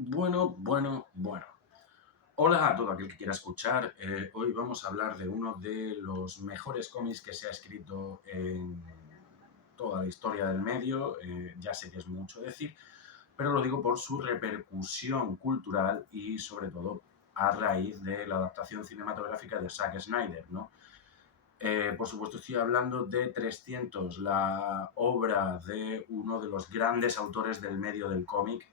Bueno. Hola a todo aquel que quiera escuchar. Hoy vamos a hablar de uno de los mejores cómics que se ha escrito en toda la historia del medio. Ya sé que es mucho decir, pero lo digo por su repercusión cultural y sobre todo a raíz de la adaptación cinematográfica de Zack Snyder, ¿no? Por supuesto estoy hablando de 300, la obra de uno de los grandes autores del medio del cómic,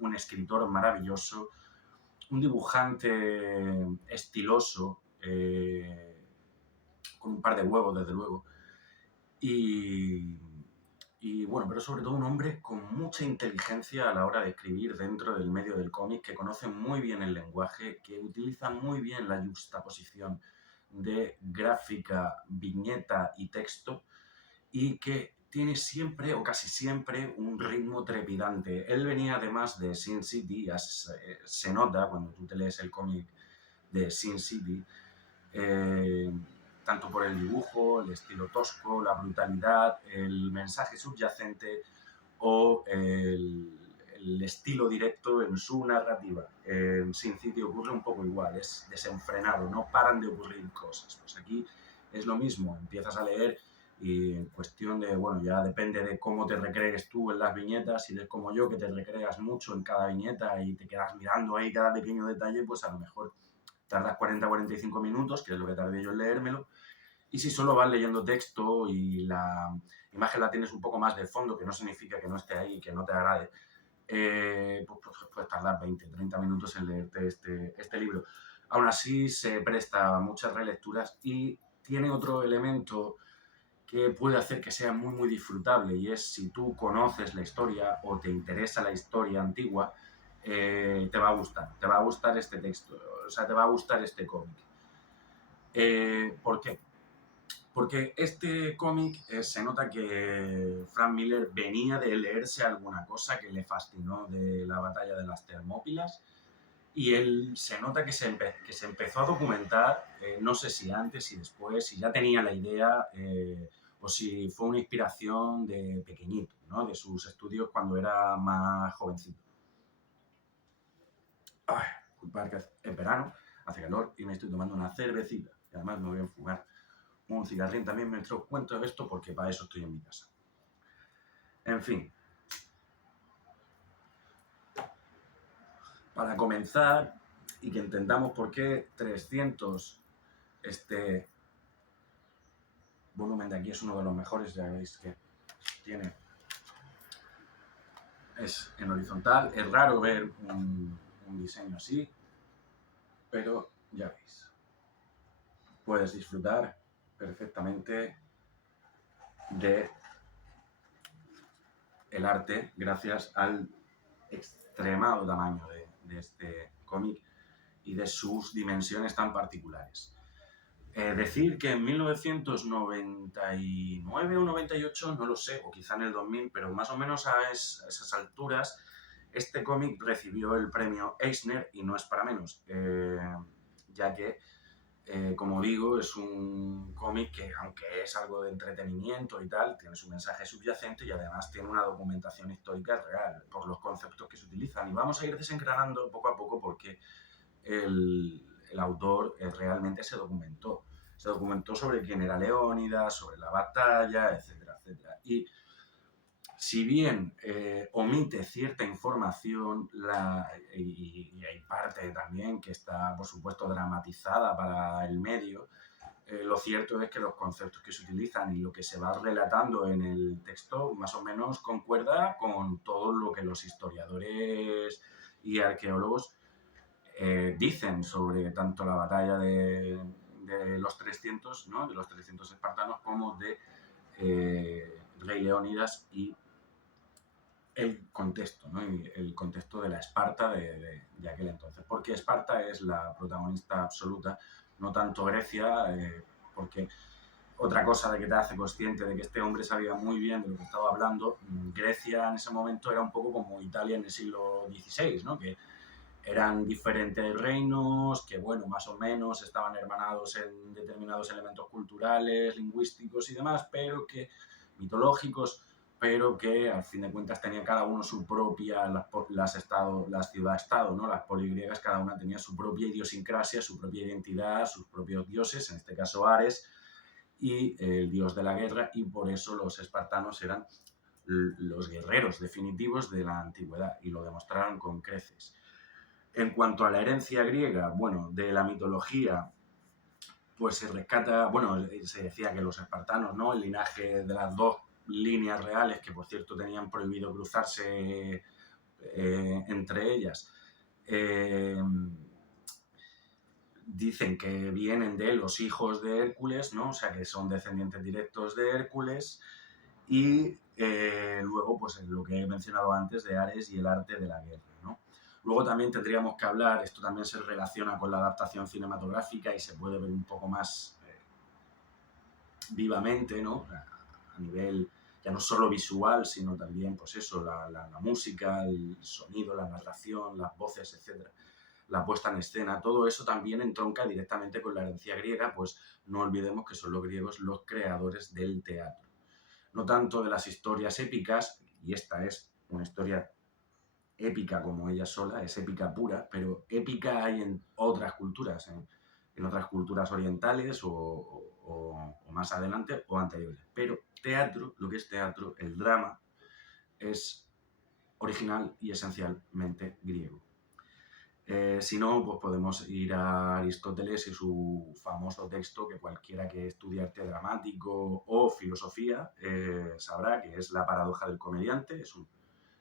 un escritor maravilloso, un dibujante estiloso, con un par de huevos, desde luego, y, bueno, pero sobre todo un hombre con mucha inteligencia a la hora de escribir dentro del medio del cómic, que conoce muy bien el lenguaje, que utiliza muy bien la juxtaposición de gráfica, viñeta y texto, y que tiene siempre o casi siempre un ritmo trepidante. Él venía además de Sin City, se nota cuando tú te lees el cómic de Sin City, eh, tanto por el dibujo, el estilo tosco, la brutalidad, el mensaje subyacente o el estilo directo en su narrativa. En Sin City ocurre un poco igual, es desenfrenado, no paran de ocurrir cosas. Pues aquí es lo mismo, empiezas a leer y en cuestión de, bueno, ya depende de cómo te recrees tú en las viñetas, si eres como yo, que te recreas mucho en cada viñeta y te quedas mirando ahí cada pequeño detalle, pues a lo mejor tardas 40-45 minutos, que es lo que tardé yo en leérmelo, y si solo vas leyendo texto y la imagen la tienes un poco más de fondo, que no significa que no esté ahí, que no te agrade, pues puedes tardar 20-30 minutos en leerte este libro. Aún así, se presta a muchas relecturas y tiene otro elemento que puede hacer que sea muy disfrutable, y es si tú conoces la historia o te interesa la historia antigua, te va a gustar este texto, o sea, te va a gustar este cómic. ¿Por qué? Porque este cómic se nota que Frank Miller venía de leerse alguna cosa que le fascinó de la batalla de las Termópilas, y él se nota que se empezó a documentar, no sé si antes, si después, si ya tenía la idea, o si fue una inspiración de pequeñito, ¿no? De sus estudios cuando era más jovencito. Ay, disculpad que es verano, hace calor y me estoy tomando una cervecita. Y además me voy a enfumar un cigarrín también mientras os cuento esto, porque para eso estoy en mi casa. En fin, para comenzar y que entendamos por qué 300, este volumen de aquí es uno de los mejores, ya veis que tiene, es en horizontal, es raro ver un diseño así, pero ya veis, puedes disfrutar perfectamente de el arte gracias al extremado tamaño de este cómic y de sus dimensiones tan particulares. Decir que en 1999 o 98, no lo sé, o quizá en el 2000, pero más o menos a esas alturas, este cómic recibió el premio Eisner, y no es para menos, ya que, como digo, es un cómic que, aunque es algo de entretenimiento y tal, tiene su mensaje subyacente y además tiene una documentación histórica real por los conceptos que se utilizan. Y vamos a ir desengranando poco a poco porque el autor realmente se documentó. Se documentó sobre quién era Leónidas, sobre la batalla, etcétera, etcétera. Y si bien omite cierta información, y hay parte también que está, por supuesto, dramatizada para el medio, lo cierto es que los conceptos que se utilizan y lo que se va relatando en el texto más o menos concuerda con todo lo que los historiadores y arqueólogos dicen sobre tanto la batalla de los 300, ¿no? De los 300 espartanos, como de Rey Leónidas y el contexto, ¿no? Y el contexto de la Esparta de aquel entonces. Porque Esparta es la protagonista absoluta, no tanto Grecia, porque otra cosa de que te hace consciente de que este hombre sabía muy bien de lo que estaba hablando, Grecia en ese momento era un poco como Italia en el siglo XVI, ¿no? Que eran diferentes reinos que, bueno, más o menos estaban hermanados en determinados elementos culturales, lingüísticos y demás, pero que mitológicos, pero que al fin de cuentas tenía cada uno su propia, las ciudad-estado, ¿no? Las poligriegas, cada una tenía su propia idiosincrasia, su propia identidad, sus propios dioses, en este caso Ares, y el dios de la guerra, y por eso los espartanos eran los guerreros definitivos de la antigüedad, y lo demostraron con creces. En cuanto a la herencia griega, bueno, de la mitología, pues se rescata, bueno, se decía que los espartanos, ¿no? El linaje de las dos líneas reales, que por cierto tenían prohibido cruzarse entre ellas, dicen que vienen de los hijos de Hércules, ¿no? O sea, que son descendientes directos de Hércules, y luego, pues lo que he mencionado antes de Ares y el arte de la guerra, ¿no? Luego también tendríamos que hablar, esto también se relaciona con la adaptación cinematográfica y se puede ver un poco más vivamente, ¿no? A nivel ya no solo visual, sino también, pues eso, la música, el sonido, la narración, las voces, etcétera, la puesta en escena, todo eso también entronca directamente con la herencia griega, pues no olvidemos que son los griegos los creadores del teatro. No tanto de las historias épicas, y esta es una historia épica como ella sola, es épica pura, pero épica hay en otras culturas, en otras culturas orientales o más adelante o anteriores. Pero teatro, lo que es teatro, el drama, es original y esencialmente griego. Si no, pues podemos ir a Aristóteles y su famoso texto que cualquiera que estudie arte dramático o filosofía sabrá, que es La paradoja del comediante. Es un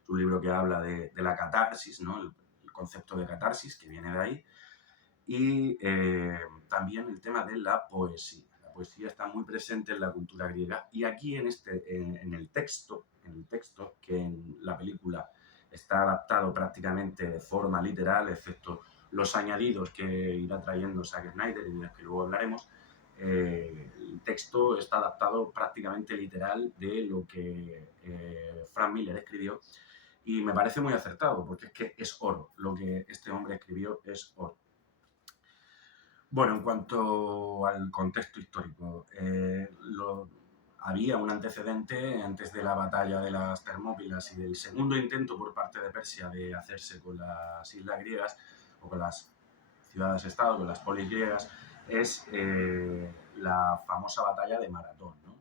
libro que habla de la catarsis, ¿no? El concepto de catarsis que viene de ahí. Y también el tema de la poesía. La poesía está muy presente en la cultura griega y aquí en el texto, que en la película está adaptado prácticamente de forma literal, excepto los añadidos que irá trayendo Zack Snyder y de los que luego hablaremos. El texto está adaptado prácticamente literal de lo que Frank Miller escribió y me parece muy acertado porque es que es oro, lo que este hombre escribió es oro. Bueno, en cuanto al contexto histórico, había un antecedente antes de la batalla de las Termópilas y del segundo intento por parte de Persia de hacerse con las islas griegas o con las ciudades-estado, con las polis griegas, es la famosa batalla de Maratón, ¿no?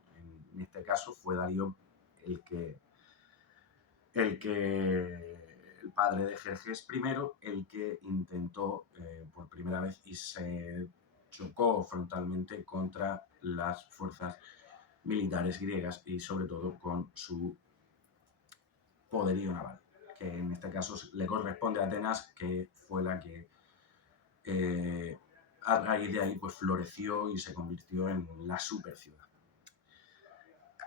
En este caso fue Darío el padre de Jerjes I, el que intentó por primera vez y se chocó frontalmente contra las fuerzas militares griegas y sobre todo con su poderío naval, que en este caso le corresponde a Atenas, que fue la que a raíz de ahí pues floreció y se convirtió en la superciudad.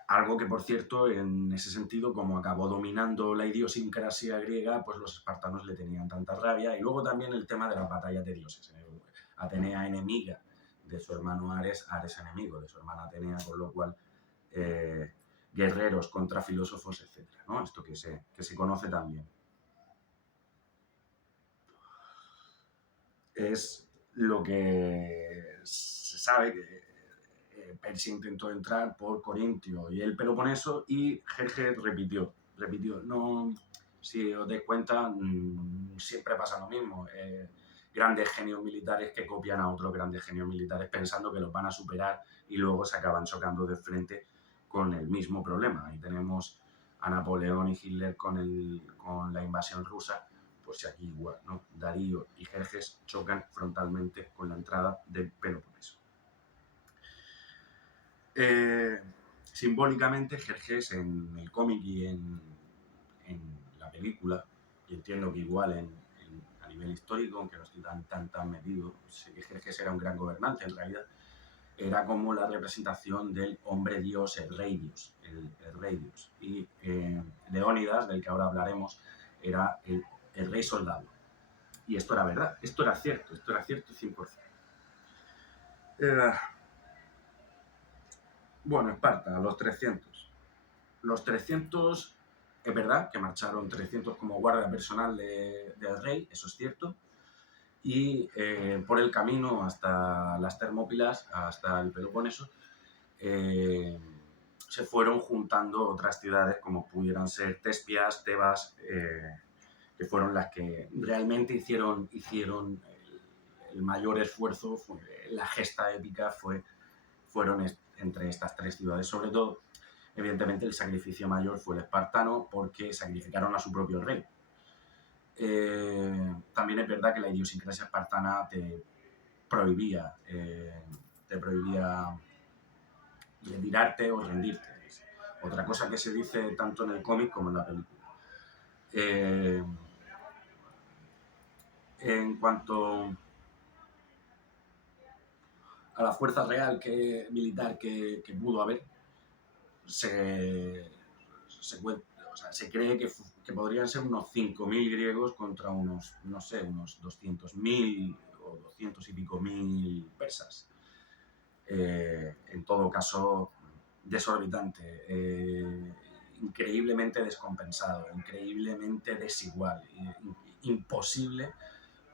Algo que, por cierto, en ese sentido, como acabó dominando la idiosincrasia griega, pues los espartanos le tenían tanta rabia. Y luego también el tema de las batallas de dioses. Atenea enemiga de su hermano Ares, Ares enemigo de su hermana Atenea, con lo cual guerreros contra filósofos, etc., ¿no? Esto que se conoce también. Es lo que se sabe que Persia intentó entrar por Corintio y el Peloponeso y Jerjes repitió. No, si os dais cuenta, siempre pasa lo mismo. Grandes genios militares que copian a otros grandes genios militares pensando que los van a superar y luego se acaban chocando de frente con el mismo problema. Ahí tenemos a Napoleón y Hitler con la invasión rusa. Pues aquí igual, ¿no? Darío y Jerjes chocan frontalmente con la entrada del Peloponeso. Simbólicamente, Jerjes en el cómic y en la película, y entiendo que igual a nivel histórico, aunque no estoy tan metido, sé que Jerjes era un gran gobernante, en realidad era como la representación del hombre dios, el rey dios, el rey dios. Y Leónidas, del que ahora hablaremos, era el rey soldado. Y esto era verdad, esto era cierto 100%. Bueno, Esparta, los 300. Los 300, es verdad que marcharon 300 como guardia personal del rey, eso es cierto. Y por el camino hasta las Termópilas, hasta el Peloponeso, se fueron juntando otras ciudades como pudieran ser Tespias, Tebas, que fueron las que realmente hicieron el mayor esfuerzo, la gesta épica fueron entre estas tres ciudades. Sobre todo, evidentemente, el sacrificio mayor fue el espartano porque sacrificaron a su propio rey. También es verdad que la idiosincrasia espartana te prohibía retirarte o rendirte. Otra cosa que se dice tanto en el cómic como en la película. En cuanto a la fuerza real militar que pudo haber, se cree que podrían ser unos 5.000 griegos contra unos 200.000 o 200 y pico mil persas. En todo caso, desorbitante, increíblemente descompensado, increíblemente desigual, imposible.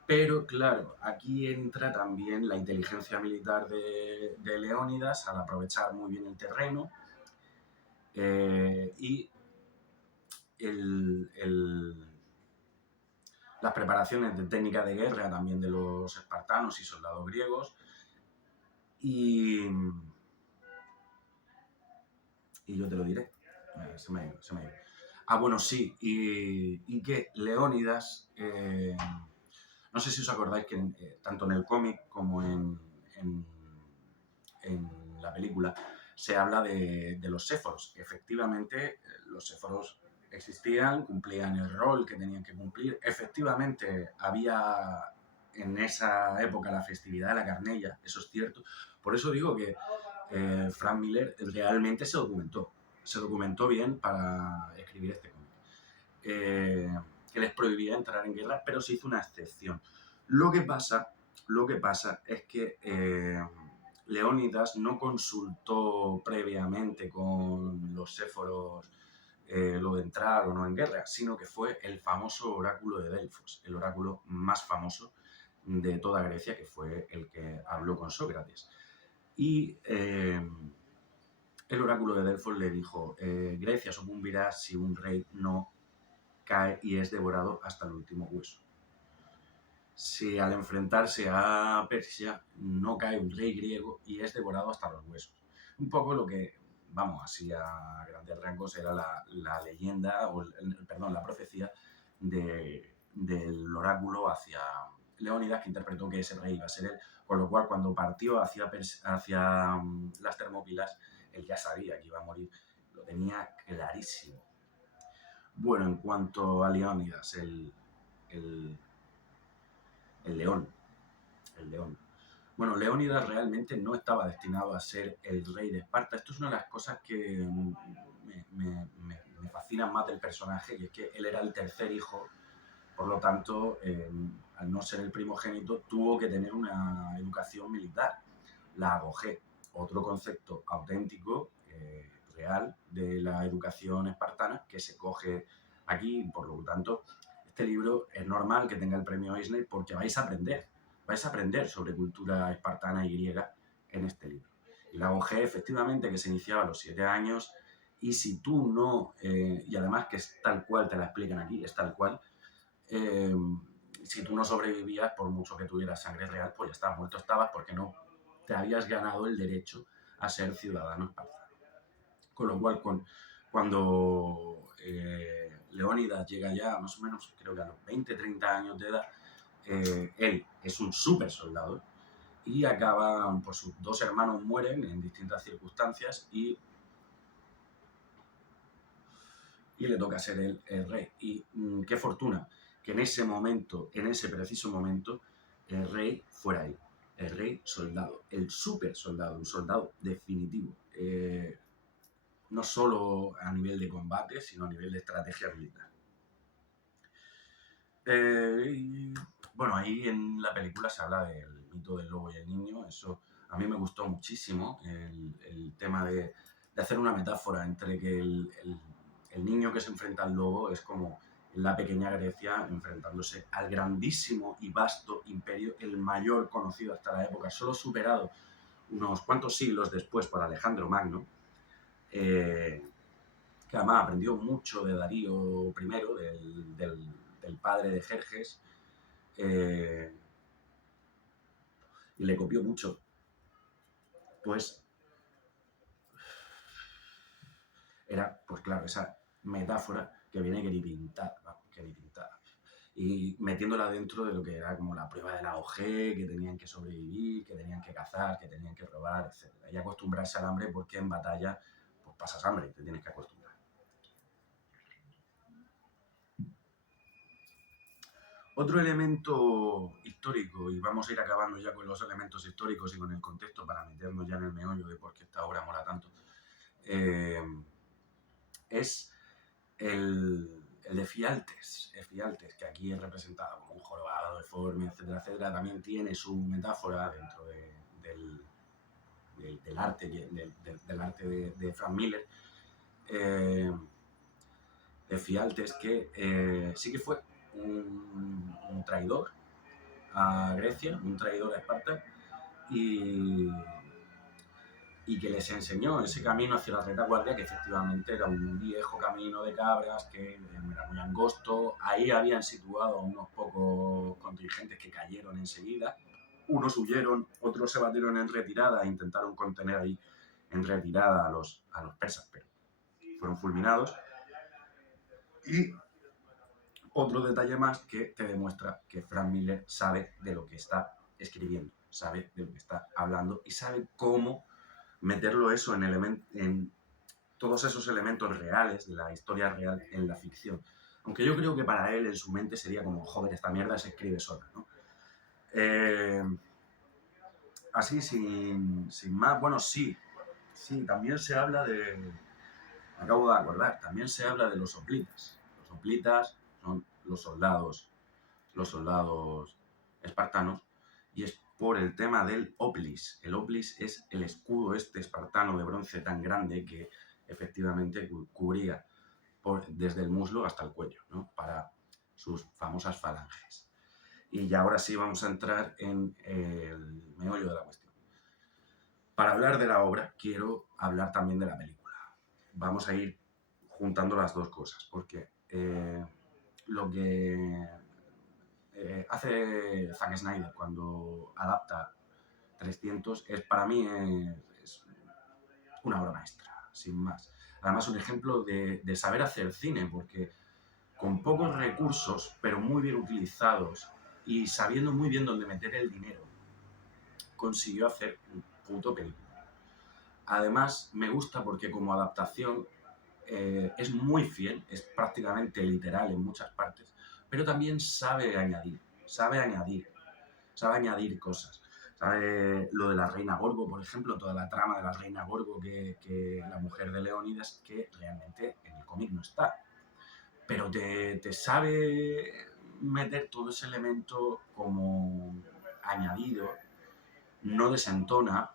Pero claro, aquí entra también la inteligencia militar de Leónidas al aprovechar muy bien el terreno y las preparaciones de técnica de guerra también de los espartanos y soldados griegos. Y yo te lo diré. Se me ha ido. Bueno, sí. Y que Leónidas, no sé si os acordáis que tanto en el cómic como en la película se habla de los séforos. Efectivamente, los séforos existían, cumplían el rol que tenían que cumplir. Efectivamente, había en esa época la festividad de la Carnella, eso es cierto. Por eso digo que Frank Miller realmente se documentó bien para escribir este cómic. Que les prohibía entrar en guerra, pero se hizo una excepción. Lo que pasa es que Leónidas no consultó previamente con los séforos lo de entrar o no en guerra, sino que fue el famoso oráculo de Delfos, el oráculo más famoso de toda Grecia, que fue el que habló con Sócrates. Y el oráculo de Delfos le dijo: Grecia sucumbirá si un rey no cae y es devorado hasta el último hueso. Si al enfrentarse a Persia no cae un rey griego y es devorado hasta los huesos. Un poco lo que, vamos, así a grandes rasgos, era la leyenda, la profecía del oráculo hacia Leónidas, que interpretó que ese rey iba a ser él, con lo cual cuando partió hacia las Termópilas, él ya sabía que iba a morir, lo tenía clarísimo. Bueno, en cuanto a Leónidas, el león. Bueno, Leónidas realmente no estaba destinado a ser el rey de Esparta. Esto es una de las cosas que me fascinan más del personaje, y es que él era el tercer hijo, por lo tanto, al no ser el primogénito, tuvo que tener una educación militar, la agogé, otro concepto auténtico, real, de la educación espartana, que se coge aquí. Por lo tanto, este libro es normal que tenga el premio Eisner porque vais a aprender sobre cultura espartana y griega en este libro. Y la agogé, efectivamente, que se iniciaba a los 7 años, y si tú no, y además que es tal cual, te la explican aquí, es tal cual, si tú no sobrevivías, por mucho que tuvieras sangre real, pues ya estabas muerto, porque no te habías ganado el derecho a ser ciudadano espartano. Con lo cual, cuando Leónidas llega ya más o menos, creo que a los 20-30 años de edad, él es un súper soldado y acaban, pues sus dos hermanos mueren en distintas circunstancias y le toca ser el rey. Y qué fortuna que en ese momento, en ese preciso momento, el rey fuera él, el rey soldado, el súper soldado, un soldado definitivo. No solo a nivel de combate, sino a nivel de estrategia militar. Bueno, ahí en la película se habla del mito del lobo y el niño. Eso a mí me gustó muchísimo, el tema de hacer una metáfora entre que el niño que se enfrenta al lobo es como la pequeña Grecia enfrentándose al grandísimo y vasto imperio, el mayor conocido hasta la época, solo superado unos cuantos siglos después por Alejandro Magno. que además aprendió mucho de Darío I, del padre de Jerjes, y le copió mucho. Pues era, pues claro, esa metáfora que viene que ni pintada, que ni pintada. Y metiéndola dentro de lo que era como la prueba de la OG, que tenían que sobrevivir, que tenían que cazar, que tenían que robar, etc. Y acostumbrarse al hambre porque en batalla pues pasas hambre, te tienes que acostumbrar. Otro elemento histórico, y vamos a ir acabando ya con los elementos históricos y con el contexto para meternos ya en el meollo de por qué esta obra mola tanto, es el de Fialtes. Fialtes, que aquí es representado como un jorobado deforme, etcétera, etcétera, también tiene su metáfora dentro del arte, del arte de Frank Miller, de Fialtes, que sí que fue un traidor a Grecia, un traidor a Esparta, y que les enseñó ese camino hacia la retaguardia, que efectivamente era un viejo camino de cabras, que era muy angosto. Ahí habían situado unos pocos contingentes que cayeron enseguida. Unos huyeron, otros se batieron en retirada e intentaron contener ahí en retirada a los persas, pero fueron fulminados. Y otro detalle más que te demuestra que Frank Miller sabe de lo que está escribiendo, sabe de lo que está hablando y sabe cómo meterlo eso en todos esos elementos reales de la historia real en la ficción. Aunque yo creo que para él, en su mente, sería como, joder, esta mierda se escribe sola, ¿no? Así, sin más, bueno, sí, también se habla de, me acabo de acordar, también se habla de los hoplitas. Los hoplitas son los soldados espartanos, y es por el tema del oplis. El oplis es el escudo espartano de bronce tan grande que efectivamente cubría desde el muslo hasta el cuello, ¿no? Para sus famosas falanges. Y ya ahora sí vamos a entrar en el meollo de la cuestión. Para hablar de la obra, quiero hablar también de la película. Vamos a ir juntando las dos cosas, porque lo que hace Zack Snyder cuando adapta 300 para mí es una obra maestra, sin más. Además, un ejemplo de saber hacer cine, porque con pocos recursos, pero muy bien utilizados y sabiendo muy bien dónde meter el dinero, consiguió hacer un puto película. Además, me gusta porque como adaptación es muy fiel, es prácticamente literal en muchas partes, pero también sabe añadir cosas. ¿Sabe? Lo de la reina Gorgo, por ejemplo, toda la trama de la reina Gorgo, que la mujer de Leónidas, que realmente en el cómic no está. Pero te sabe meter todo ese elemento como añadido, no desentona.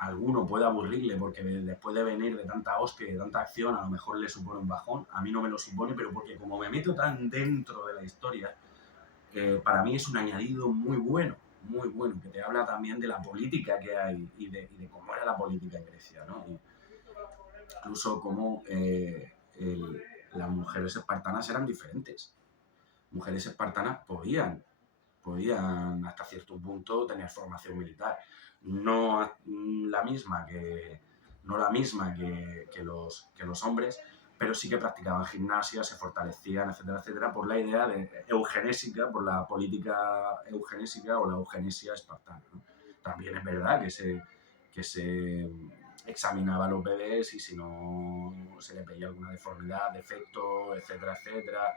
Alguno puede aburrirle porque después de venir de tanta hostia y de tanta acción a lo mejor le supone un bajón. A mí no me lo supone, pero porque como me meto tan dentro de la historia, para mí es un añadido muy bueno, que te habla también de la política que hay y de cómo era la política en Grecia, ¿no? Y incluso cómo las mujeres espartanas eran diferentes. Mujeres espartanas podían hasta cierto punto tener formación militar. No la misma que los hombres, pero sí que practicaban gimnasia, se fortalecían, etcétera, etcétera, por la idea de eugenésica, por la política eugenésica o la eugenesia espartana, ¿no? También es verdad que se examinaba a los bebés y si no se le veía alguna deformidad, defecto, etcétera, etcétera,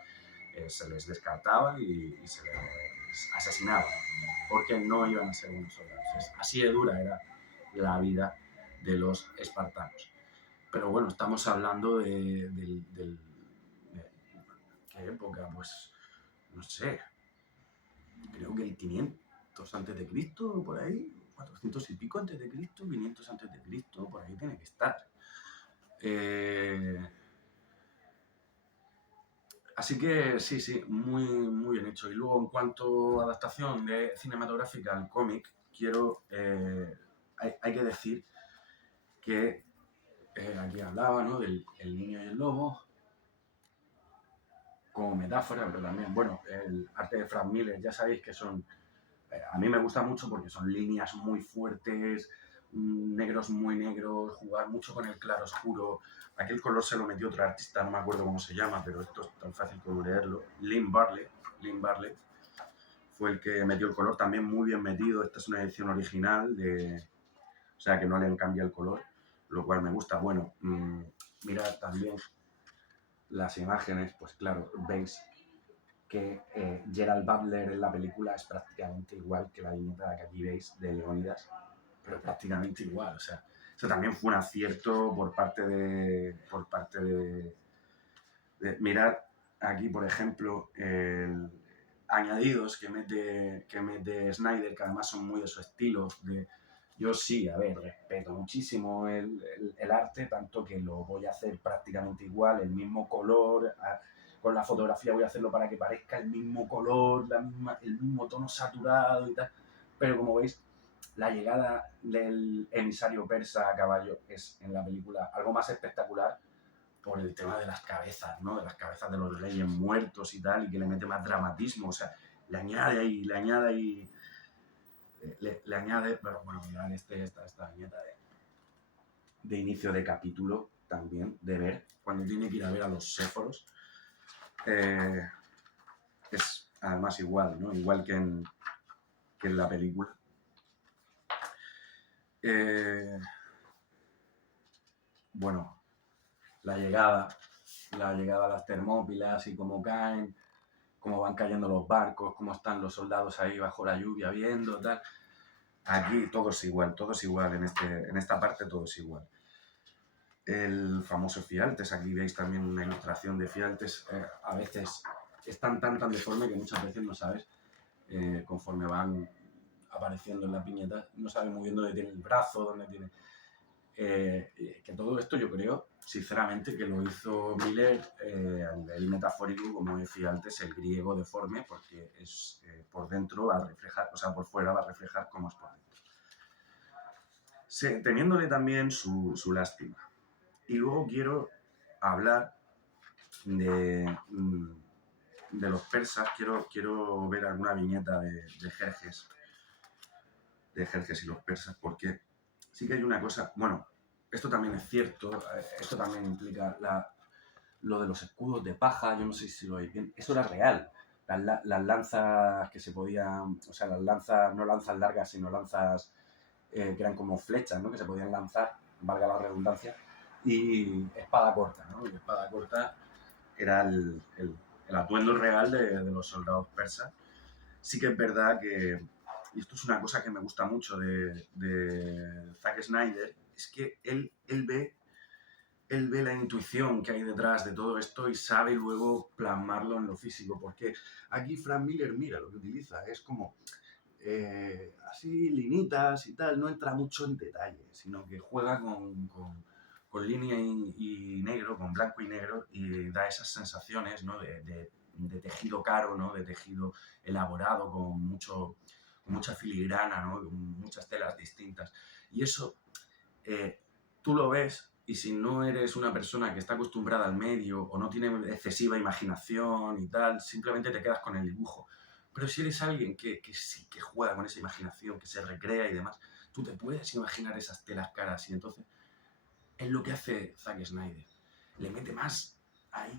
se les descartaba y se les asesinaba, porque no iban a ser unos soldados. Así de dura era la vida de los espartanos. Pero bueno, estamos hablando de ¿qué época? Pues no sé, creo que el 500 antes de Cristo, por ahí, 400 y pico antes de Cristo, 500 antes de Cristo, por ahí tiene que estar. Así que sí, muy bien hecho. Y luego, en cuanto a adaptación cinematográfica al cómic, quiero hay que decir que aquí hablaba, ¿no?, del el niño y el lobo como metáfora, pero también, bueno, el arte de Frank Miller, ya sabéis que son, a mí me gusta mucho porque son líneas muy fuertes, negros muy negros, jugar mucho con el claro oscuro. Aquel color se lo metió otro artista, no me acuerdo cómo se llama, pero esto es tan fácil como leerlo. Lynn Barley fue el que metió el color, también muy bien metido. Esta es una edición original, o sea que no le han cambiado el color, lo cual me gusta. Bueno, mirad también las imágenes, pues claro, veis que Gerald Butler en la película es prácticamente igual que la viñeta que aquí veis de Leónidas, pero prácticamente igual. O sea, eso también fue un acierto por parte de mirad aquí, por ejemplo, añadidos que mete Snyder, que además son muy de su estilo. Yo sí, a ver, respeto muchísimo el arte, tanto que lo voy a hacer prácticamente igual, el mismo color. Con la fotografía voy a hacerlo para que parezca el mismo color, el mismo tono saturado y tal. Pero como veis, la llegada del emisario persa a caballo es en la película algo más espectacular por el tema de las cabezas, ¿no? De las cabezas de los reyes muertos y tal, y que le mete más dramatismo. O sea, le añade, pero bueno, mirad esta viñeta de inicio de capítulo también, de ver, cuando tiene que ir a ver a los séforos. Es además igual, ¿no? Igual que en la película. Bueno, la llegada a las Termópilas y cómo caen, cómo van cayendo los barcos, cómo están los soldados ahí bajo la lluvia viendo, tal. Aquí todo es igual, en esta parte todo es igual. El famoso Fialtes, aquí veis también una ilustración de Fialtes, a veces están tan deforme que muchas veces no sabes, conforme van apareciendo en la piñeta, no sabes muy bien dónde tiene el brazo, dónde tiene... que todo esto yo creo, sinceramente, que lo hizo Miller a nivel metafórico, como decía antes, el griego deforme, porque es por dentro va a reflejar, o sea, por fuera va a reflejar cómo es por dentro. Sí, teniéndole también su lástima. Y luego quiero hablar de los persas, quiero ver alguna viñeta de Jerjes y los persas, porque sí que hay una cosa, bueno, esto también es cierto, esto también implica lo de los escudos de paja, yo no sé si lo veis bien, eso era real. Las lanzas que se podían, o sea, las lanzas, no lanzas largas, sino lanzas que eran como flechas, ¿no?, que se podían lanzar, valga la redundancia, y espada corta, ¿no? Y espada corta era el atuendo real de los soldados persas. Sí que es verdad que, y esto es una cosa que me gusta mucho de Zack Snyder, es que él ve la intuición que hay detrás de todo esto y sabe luego plasmarlo en lo físico, porque aquí Frank Miller, mira lo que utiliza, es como así linitas y tal, no entra mucho en detalle, sino que juega con línea y negro, con blanco y negro, y da esas sensaciones, ¿no?, de tejido caro, ¿no?, de tejido elaborado con mucha filigrana, ¿no?, con muchas telas distintas. Y eso tú lo ves, y si no eres una persona que está acostumbrada al medio o no tiene excesiva imaginación y tal, simplemente te quedas con el dibujo. Pero si eres alguien que sí que juega con esa imaginación, que se recrea y demás, tú te puedes imaginar esas telas caras, y entonces es lo que hace Zack Snyder. Le mete más ahí.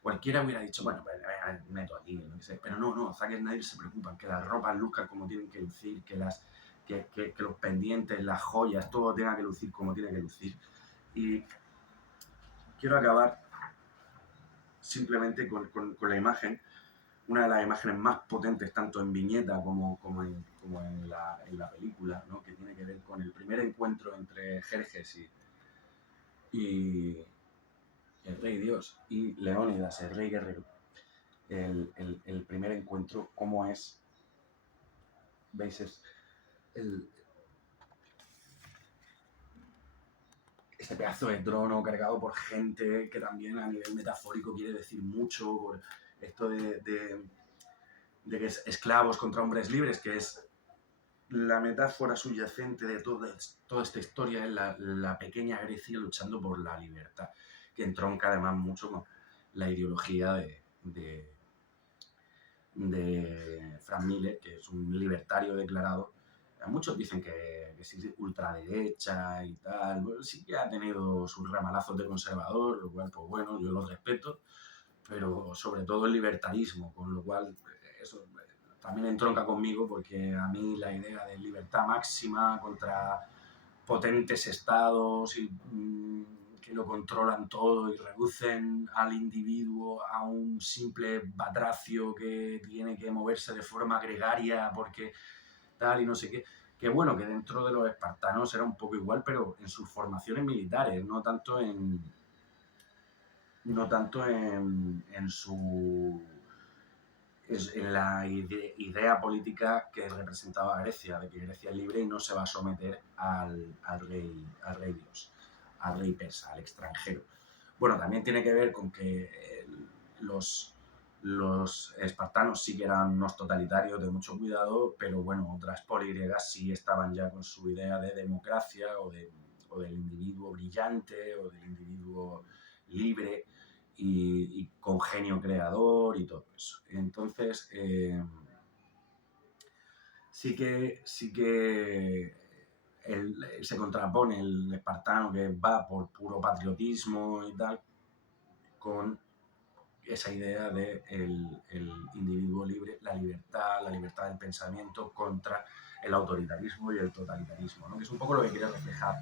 Cualquiera hubiera dicho, bueno, pues meto aquí, no sé. Pero no, Zack Snyder se preocupa en que las ropas luzcan como tienen que lucir, que los pendientes, las joyas, todo tenga que lucir como tiene que lucir. Y quiero acabar simplemente con la imagen, una de las imágenes más potentes tanto en viñeta como en la película, ¿no?, que tiene que ver con el primer encuentro entre Jerjes y el rey Dios y Leónidas, el rey guerrero. El primer encuentro, cómo es, veis, es este pedazo de trono cargado por gente que también a nivel metafórico quiere decir mucho, por esto de que es esclavos contra hombres libres, que es la metáfora subyacente de toda esta historia es la pequeña Grecia luchando por la libertad, que entronca además mucho con la ideología de Frank Miller, que es un libertario declarado. Muchos dicen que es ultraderecha y tal. Bueno, sí que ha tenido sus ramalazos de conservador, lo cual, pues bueno, yo los respeto, pero sobre todo el libertarismo, con lo cual eso también entronca conmigo, porque a mí la idea de libertad máxima contra potentes estados que lo controlan todo y reducen al individuo a un simple batracio que tiene que moverse de forma gregaria porque tal y no sé qué. Que bueno, que dentro de los espartanos era un poco igual, pero en sus formaciones militares, no tanto en su en la idea política que representaba Grecia, de que Grecia es libre y no se va a someter al rey Dios, al rey persa, al extranjero. Bueno, también tiene que ver con que los espartanos sí que eran unos totalitarios de mucho cuidado, pero bueno, otras poligriegas sí estaban ya con su idea de democracia o del individuo brillante o del individuo libre y con genio creador y todo eso. Entonces, sí que se contrapone el espartano que va por puro patriotismo y tal, con esa idea de el individuo libre, la libertad del pensamiento contra el autoritarismo y el totalitarismo, ¿no? Que es un poco lo que quiere reflejar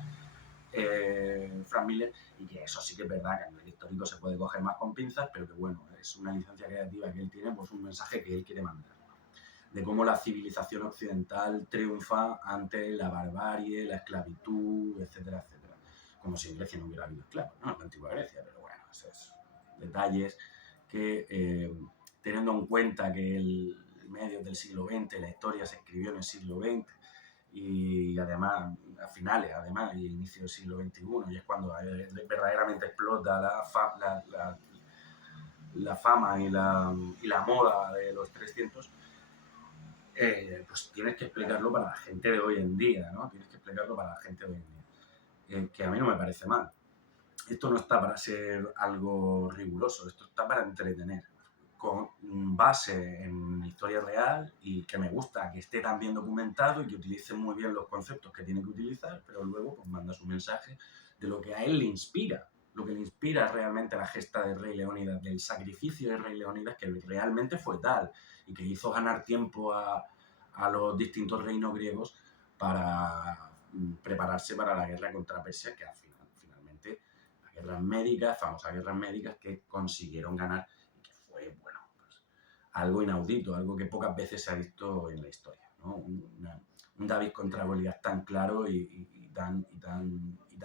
Frank Miller, y que eso sí que es verdad que a nivel histórico se puede coger más con pinzas, pero que bueno, es una licencia creativa que él tiene, pues un mensaje que él quiere mandar, de cómo la civilización occidental triunfa ante la barbarie, la esclavitud, etcétera, etcétera. Como si en Grecia no hubiera habido esclavos, ¿no? En la antigua Grecia, pero bueno, esos detalles que, teniendo en cuenta que el medio del siglo XX, la historia se escribió en el siglo XX, y además a finales y inicio del siglo XXI, y es cuando verdaderamente explota la fama y la moda de los 300, pues tienes que explicarlo para la gente de hoy en día, ¿no? Tienes que explicarlo para la gente de hoy en día, que a mí no me parece mal. Esto no está para ser algo riguroso, esto está para entretener, con base en historia real, y que me gusta que esté tan bien documentado y que utilice muy bien los conceptos que tiene que utilizar, pero luego pues manda su mensaje de lo que a él le inspira, lo que le inspira realmente a la gesta del rey Leónidas, del sacrificio del rey Leónidas, que realmente fue tal y que hizo ganar tiempo a los distintos reinos griegos para prepararse para la guerra contra Persia, que finalmente guerras médicas, famosas guerras médicas que consiguieron ganar, y que fue, bueno, pues, algo inaudito, algo que pocas veces se ha visto en la historia, ¿no? Un David contra Goliat tan claro y tan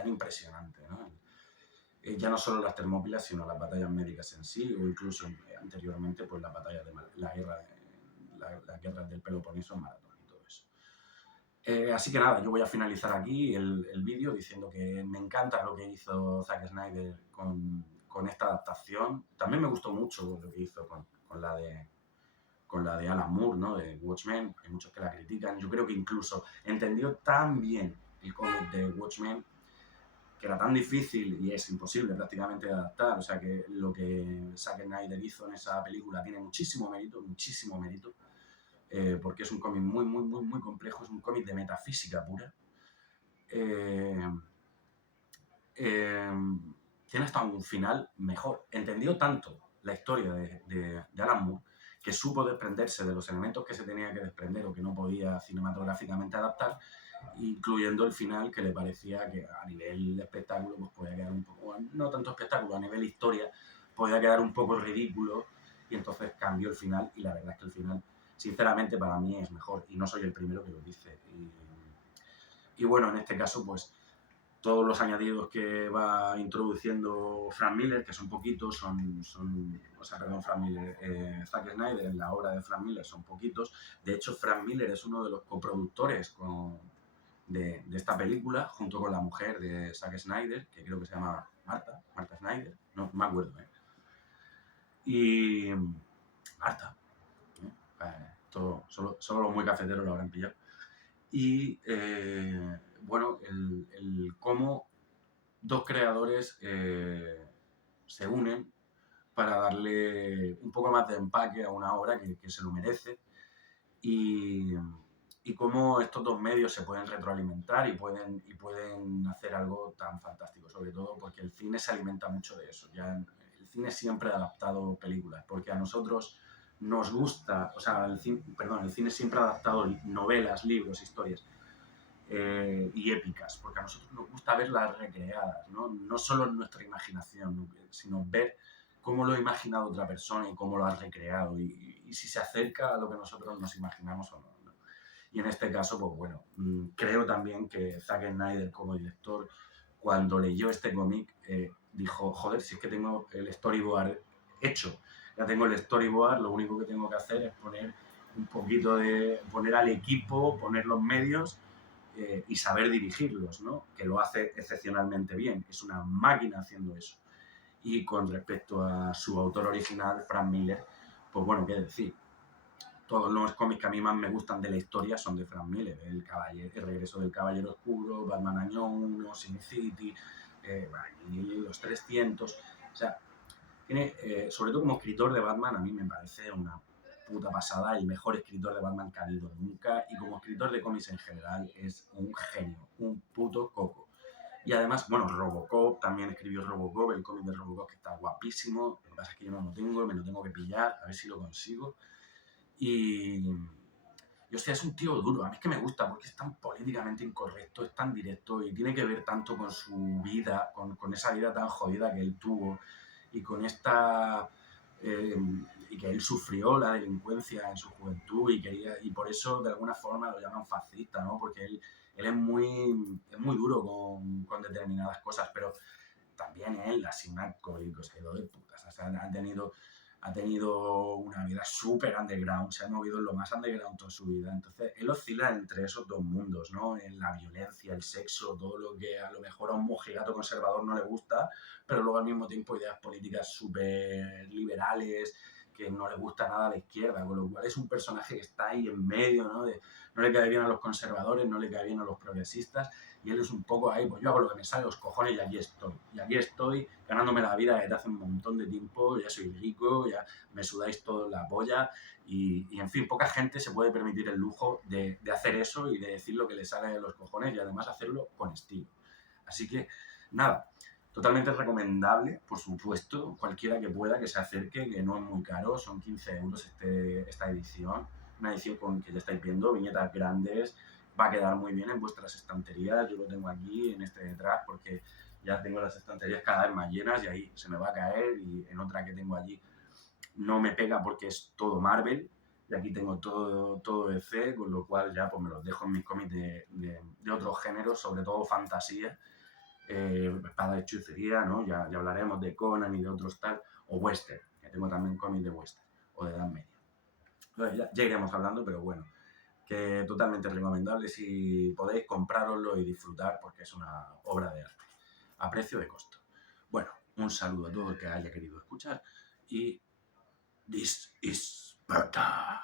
impresionante, ¿no? Ya no solo las Termópilas, sino las batallas médicas en sí, o incluso anteriormente pues las batallas de las guerras del Peloponeso en Maratón y todo eso. Así que nada, yo voy a finalizar aquí el vídeo diciendo que me encanta lo que hizo Zack Snyder con esta adaptación. También me gustó mucho lo que hizo con la de Alan Moore, ¿no? De Watchmen. Hay muchos que la critican. Yo creo que incluso entendió tan bien el cómic de Watchmen, que era tan difícil y es imposible prácticamente de adaptar. O sea que lo que Zack Snyder hizo en esa película tiene muchísimo mérito, porque es un cómic muy, muy, muy, muy complejo, es un cómic de metafísica pura. Tiene hasta un final mejor. Entendió tanto la historia de Alan Moore, que supo desprenderse de los elementos que se tenía que desprender o que no podía cinematográficamente adaptar, incluyendo el final, que le parecía que a nivel espectáculo pues podía quedar un poco, no tanto espectáculo, a nivel historia podía quedar un poco ridículo, y entonces cambió el final, y la verdad es que el final, sinceramente, para mí es mejor, y no soy el primero que lo dice. Y bueno, en este caso, pues todos los añadidos que va introduciendo Frank Miller, que son poquitos, Frank Miller, Zack Snyder en la obra de Frank Miller son poquitos. De hecho, Frank Miller es uno de los coproductores de esta película, junto con la mujer de Zack Snyder, que creo que se llama Marta Snyder, no me acuerdo. Y Marta, solo los muy cafeteros lo habrán pillado. Y bueno, el cómo dos creadores se unen para darle un poco más de empaque a una obra que se lo merece y, y cómo estos dos medios se pueden retroalimentar y pueden hacer algo tan fantástico, sobre todo porque el cine se alimenta mucho de eso. Ya el cine siempre ha adaptado películas, porque a nosotros nos gusta, o sea, el cine siempre ha adaptado novelas, libros, historias y épicas, porque a nosotros nos gusta verlas recreadas, ¿no? No solo en nuestra imaginación, sino ver cómo lo ha imaginado otra persona y cómo lo ha recreado y si se acerca a lo que nosotros nos imaginamos o no, ¿no? Y en este caso, pues bueno, creo también que Zack Snyder como director, cuando leyó este cómic, dijo, joder, si es que tengo el storyboard hecho, ya tengo el storyboard, lo único que tengo que hacer es poner un poquito de, poner al equipo, poner los medios y saber dirigirlos, ¿no? Que lo hace excepcionalmente bien, es una máquina haciendo eso. Y con respecto a su autor original, Frank Miller, pues bueno, qué decir, todos los cómics que a mí más me gustan de la historia son de Frank Miller. El regreso del Caballero Oscuro, Batman Año 1, Sin City, y los 300. O sea, tiene, sobre todo como escritor de Batman, a mí me parece una puta pasada, el mejor escritor de Batman que ha habido nunca. Y como escritor de cómics en general, es un genio, un puto coco. Y además, bueno, Robocop, también escribió Robocop, el cómic de Robocop que está guapísimo. Lo que pasa es que yo no lo tengo, me lo tengo que pillar, a ver si lo consigo. Y hostia, es un tío duro. A mí es que me gusta porque es tan políticamente incorrecto, es tan directo y tiene que ver tanto con su vida, con esa vida tan jodida que él tuvo y con esta. eh, y que él sufrió la delincuencia en su juventud y quería y por eso de alguna forma lo llaman fascista, ¿no? Porque él es muy duro con determinadas cosas, pero también él ha sido un alcohólico, se quedó de putas. O sea, ha tenido una vida súper underground, se ha movido en lo más underground toda su vida. Entonces, él oscila entre esos dos mundos, ¿no? En la violencia, el sexo, todo lo que a lo mejor a un mojigato conservador no le gusta, pero luego al mismo tiempo ideas políticas súper liberales, que no le gusta nada a la izquierda, con lo cual es un personaje que está ahí en medio, ¿no? No le cae bien a los conservadores, no le cae bien a los progresistas, y él es un poco ahí, pues yo hago lo que me sale los cojones y aquí estoy. Y aquí estoy ganándome la vida desde hace un montón de tiempo, ya soy rico, ya me sudáis todo la polla y en fin, poca gente se puede permitir el lujo de hacer eso y de decir lo que le sale de los cojones y además hacerlo con estilo. Así que, nada, totalmente recomendable, por supuesto, cualquiera que pueda que se acerque, que no es muy caro, son 15 euros esta edición, una edición con que ya estáis viendo, viñetas grandes, va a quedar muy bien en vuestras estanterías, yo lo tengo aquí en este detrás porque ya tengo las estanterías cada vez más llenas y ahí se me va a caer y en otra que tengo allí no me pega porque es todo Marvel y aquí tengo todo DC, con lo cual ya pues me los dejo en mis cómics de otros géneros, sobre todo fantasía, espada de hechicería, ¿no? Ya hablaremos de Conan y de otros tal, o western, que tengo también cómics de western o de Edad Media. Entonces, ya iremos hablando, pero bueno, que totalmente recomendable si podéis comprároslo y disfrutar porque es una obra de arte a precio de costo. Bueno, un saludo a todo el que haya querido escuchar y this is Sparta.